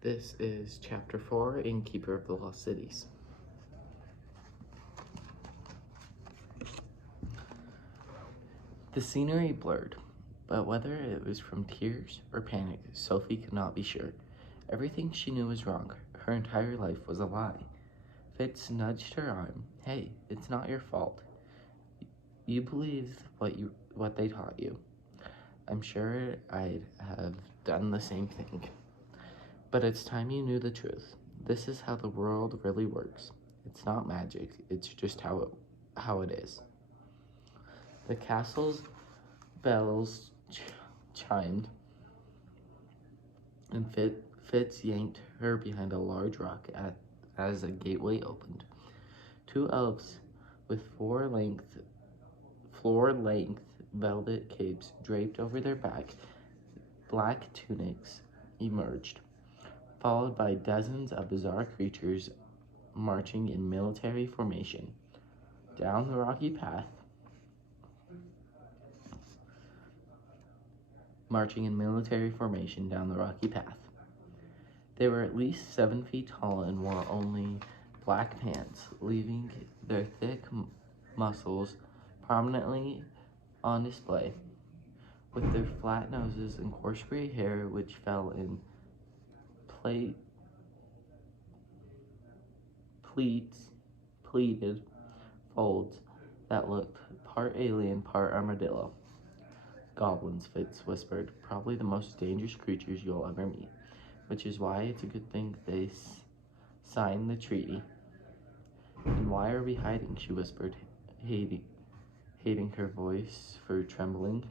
This is Chapter 4, Innkeeper of the Lost Cities. The scenery blurred, but whether it was from tears or panic, Sophie could not be sure. Everything she knew was wrong. Her entire life was a lie. Fitz nudged her arm. Hey, it's not your fault. You believed what they taught you. I'm sure I'd have done the same thing. But it's time you knew the truth. This is how the world really works. It's not magic, it's just how it is. The castle's bells chimed, and Fitz yanked her behind a large rock as a gateway opened. Two elves with floor-length velvet capes draped over their black tunics emerged, followed by dozens of bizarre creatures marching in military formation down the rocky path. They were at least 7 feet tall and wore only black pants, leaving their thick muscles prominently on display. With their flat noses and coarse gray hair, which fell in pleated folds that looked part alien, part armadillo. Goblins, Fitz whispered, probably the most dangerous creatures you'll ever meet, which is why it's a good thing they signed the treaty. And why are we hiding, she whispered, hating her voice for trembling.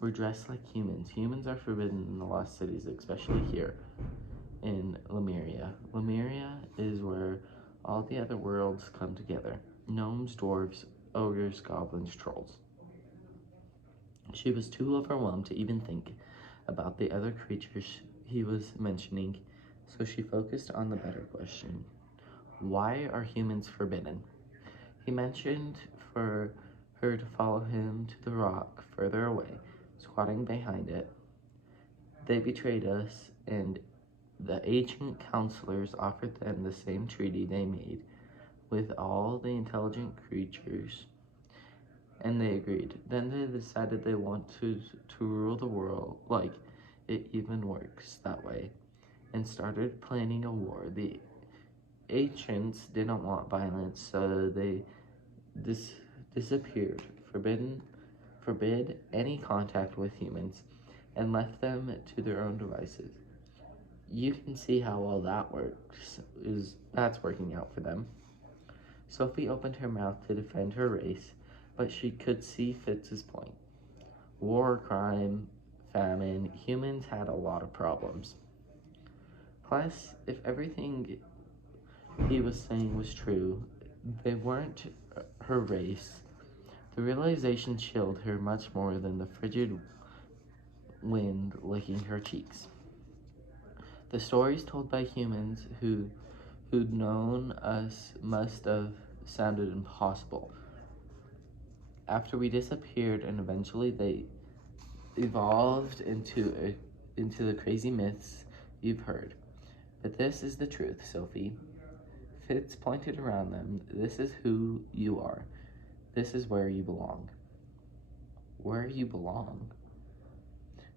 We're dressed like humans. Humans are forbidden in the Lost Cities, especially here in Lemuria. Lemuria is where all the other worlds come together. Gnomes, dwarves, ogres, goblins, trolls. She was too overwhelmed to even think about the other creatures he was mentioning, so she focused on the better question. Why are humans forbidden? He mentioned for her to follow him to the rock further away, squatting behind it. They betrayed us, and the ancient counselors offered them the same treaty they made with all the intelligent creatures, and they agreed. Then they decided they want to rule the world like it even works that way, and started planning a war. The ancients didn't want violence, so they disappeared, forbid any contact with humans, and left them to their own devices. You can see how well that works. That's working out for them. Sophie opened her mouth to defend her race, but she could see Fitz's point. War, crime, famine, humans had a lot of problems. Plus, if everything he was saying was true, they weren't her race. The realization chilled her much more than the frigid wind licking her cheeks. The stories told by humans who'd known us must have sounded impossible. After we disappeared, and eventually they evolved into the crazy myths you've heard. But this is the truth, Sophie. Fitz pointed around them. This is who you are. This is where you belong. Where you belong?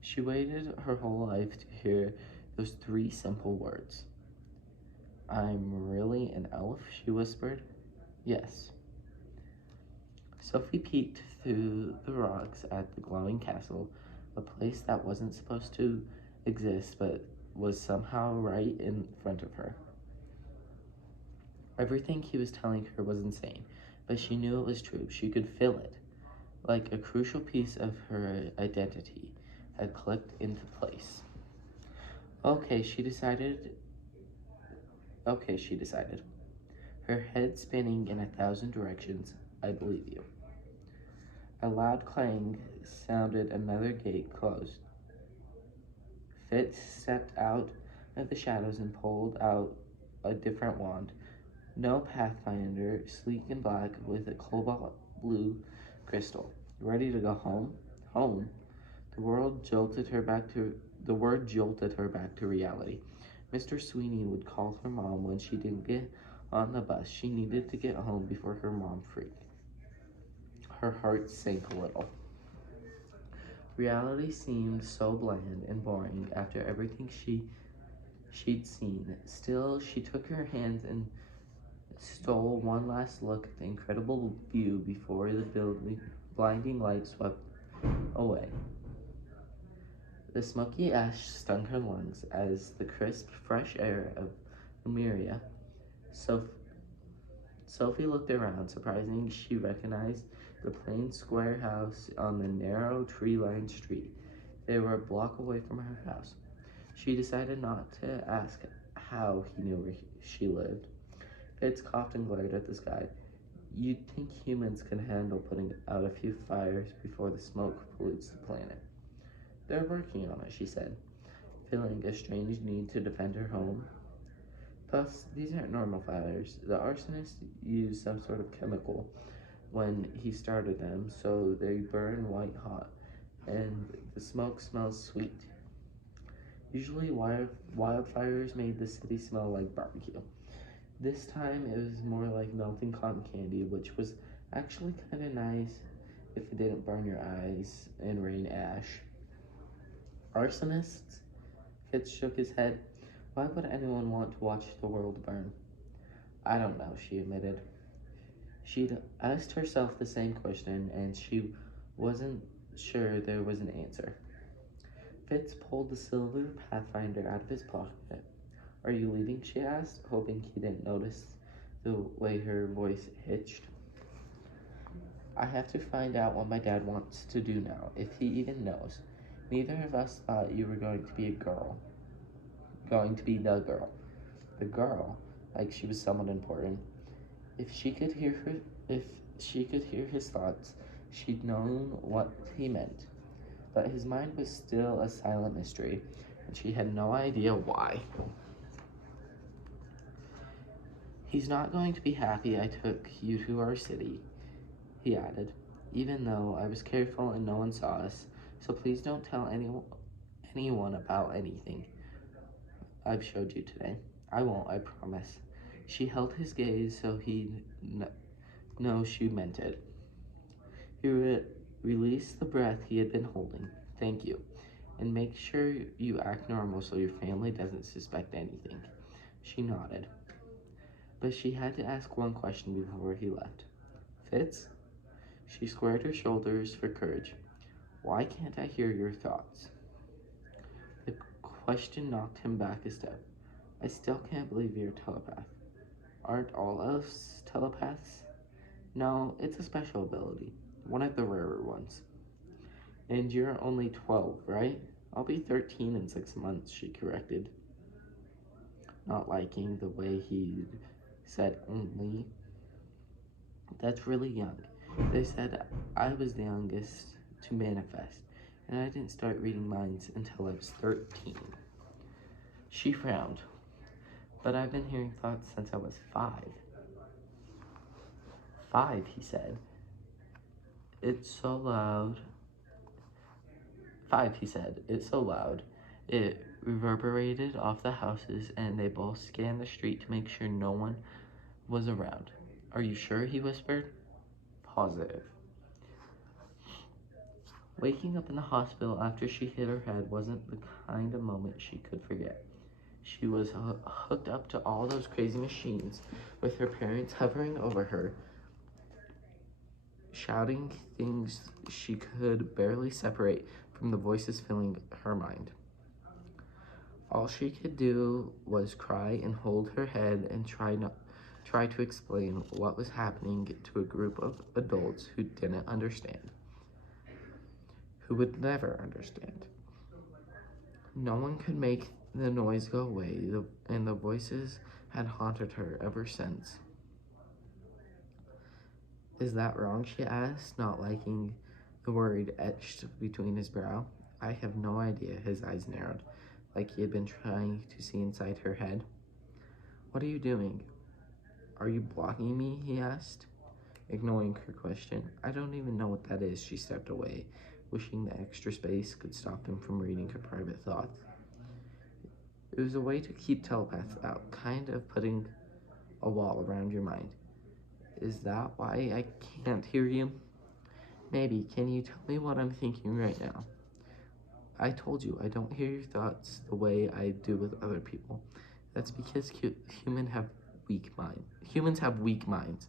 She waited her whole life to hear those 3 simple words. I'm really an elf, she whispered. Yes. Sophie peeked through the rocks at the glowing castle, a place that wasn't supposed to exist but was somehow right in front of her. Everything he was telling her was insane, but she knew it was true. She could feel it, like a crucial piece of her identity had clicked into place. Okay, she decided, her head spinning in 1,000 directions. I believe you. A loud clang sounded. Another gate closed. Fitz stepped out of the shadows and pulled out a different wand. No Pathfinder, sleek and black with a cobalt blue crystal. Ready to go home? Home? The world jolted her back to The word jolted her back to reality. Mr. Sweeney would call her mom when she didn't get on the bus. She needed to get home before her mom freaked. Her heart sank a little. Reality seemed so bland and boring after everything she'd seen. Still, she took her hands and stole one last look at the incredible view before the blinding light swept away. The smoky ash stung her lungs as the crisp, fresh air of Lemuria. Sophie looked around, surprising she recognized the plain square house on the narrow, tree-lined street. They were a block away from her house. She decided not to ask how he knew where she lived. Fitz coughed and glared at the sky. You'd think humans can handle putting out a few fires before the smoke pollutes the planet. They're working on it, she said, feeling a strange need to defend her home. Plus, these aren't normal fires. The arsonist used some sort of chemical when he started them, so they burn white hot, and the smoke smells sweet. Usually, wildfires made the city smell like barbecue. This time, it was more like melting cotton candy, which was actually kind of nice if it didn't burn your eyes and rain ash. Arsonists? Fitz shook his head. Why would anyone want to watch the world burn? I don't know, she admitted. She'd asked herself the same question, and she wasn't sure there was an answer. Fitz pulled the silver Pathfinder out of his pocket. Are you leaving? She asked, hoping he didn't notice the way her voice hitched. I have to find out what my dad wants to do now, if he even knows. Neither of us thought you were going to be a girl. Going to be the girl. The girl, like she was someone important. If she could hear his thoughts, she'd known what he meant. But his mind was still a silent mystery, and she had no idea why. He's not going to be happy I took you to our city, he added, even though I was careful and no one saw us, so please don't tell anyone about anything I've showed you today. I won't, I promise. She held his gaze so he'd know she meant it. He released the breath he had been holding. Thank you. And make sure you act normal so your family doesn't suspect anything. She nodded. But she had to ask one question before he left. Fitz? She squared her shoulders for courage. Why can't I hear your thoughts? The question knocked him back a step. I still can't believe you're a telepath. Aren't all elves telepaths? No, it's a special ability. One of the rarer ones. And you're only 12, right? I'll be 13 in 6 months, she corrected, not liking the way he said only. That's really young. They said I was the youngest to manifest, and I didn't start reading minds until I was 13. She frowned. But I've been hearing thoughts since I was 5. 5, he said. It's so loud. 5, he said. It's so loud. It reverberated off the houses, and they both scanned the street to make sure no one was around. Are you sure? He whispered. Positive. Waking up in the hospital after she hit her head wasn't the kind of moment she could forget. She was hooked up to all those crazy machines, with her parents hovering over her, shouting things she could barely separate from the voices filling her mind. All she could do was cry and hold her head and try to explain what was happening to a group of adults who didn't understand, who would never understand. No one could make the noise go away, and the voices had haunted her ever since. Is that wrong? She asked, not liking the word etched between his brow. I have no idea. His eyes narrowed, like he had been trying to see inside her head. What are you doing? Are you blocking me? He asked, ignoring her question. I don't even know what that is. She stepped away, wishing the extra space could stop him from reading her private thoughts. It was a way to keep telepaths out, kind of putting a wall around your mind. Is that why I can't hear you? Maybe. Can you tell me what I'm thinking right now? I told you I don't hear your thoughts the way I do with other people. That's because humans have weak minds.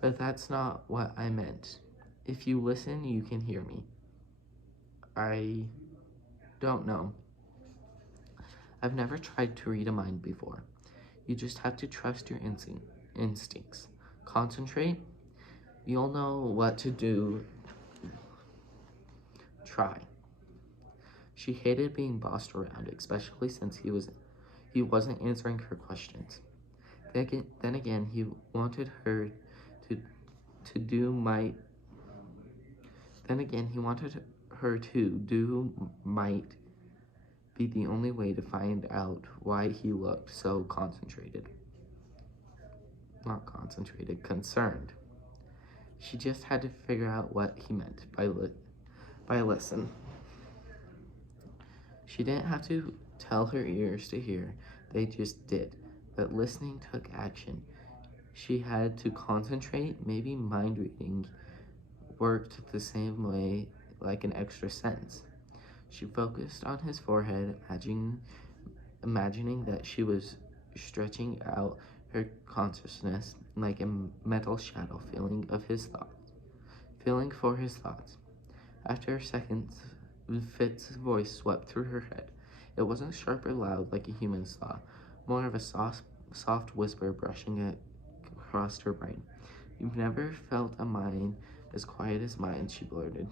But that's not what I meant. If you listen, you can hear me. I don't know. I've never tried to read a mind before. You just have to trust your instincts. Concentrate. You'll know what to do. Try. She hated being bossed around, especially since he wasn't answering her questions. Then again, he wanted her to do might be the only way to find out why he looked so concerned. She just had to figure out what he meant by listen. She didn't have to tell her ears to hear, they just did. But listening took action. She had to concentrate. Maybe mind reading worked the same way, like an extra sense. She focused on his forehead, imagining that she was stretching out her consciousness like a metal shadow, feeling for his thoughts. After a second, Fitz's voice swept through her head. It wasn't sharp or loud like a human's thought, more of a soft whisper brushing across her brain. You've never felt a mind as quiet as mine, she blurted.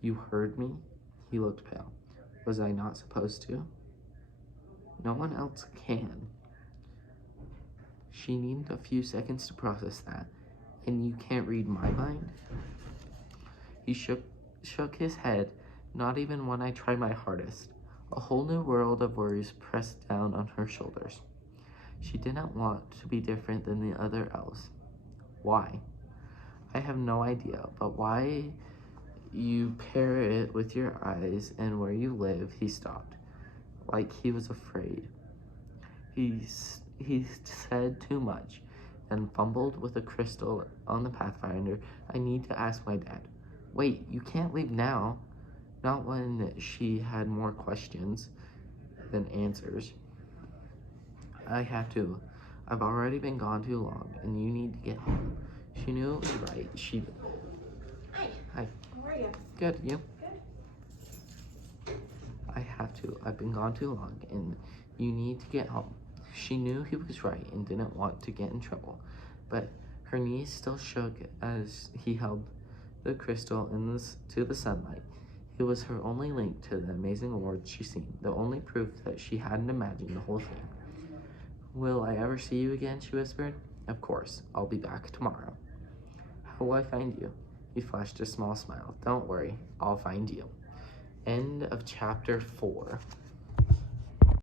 You heard me? He looked pale. Was I not supposed to? No one else can. She needed a few seconds to process that. And you can't read my mind? He shook his head. Not even when I try my hardest. A whole new world of worries pressed down on her shoulders. She didn't want to be different than the other elves. Why? I have no idea, but why you pair it with your eyes and where you live, he stopped, like he was afraid. He said too much and fumbled with a crystal on the Pathfinder. I need to ask my dad. Wait, you can't leave now. Not when she had more questions than answers. I have to. I've already been gone too long, and you need to get home. She knew it was right. Hi. Hi. How are you? Good, you? Good. I have to. I've been gone too long, and you need to get home. She knew he was right and didn't want to get in trouble, but her knees still shook as he held the crystal to the sunlight. It was her only link to the amazing world she'd seen, the only proof that she hadn't imagined the whole thing. Will I ever see you again? She whispered. Of course. I'll be back tomorrow. How will I find you? He flashed a small smile. Don't worry. I'll find you. End of chapter 4.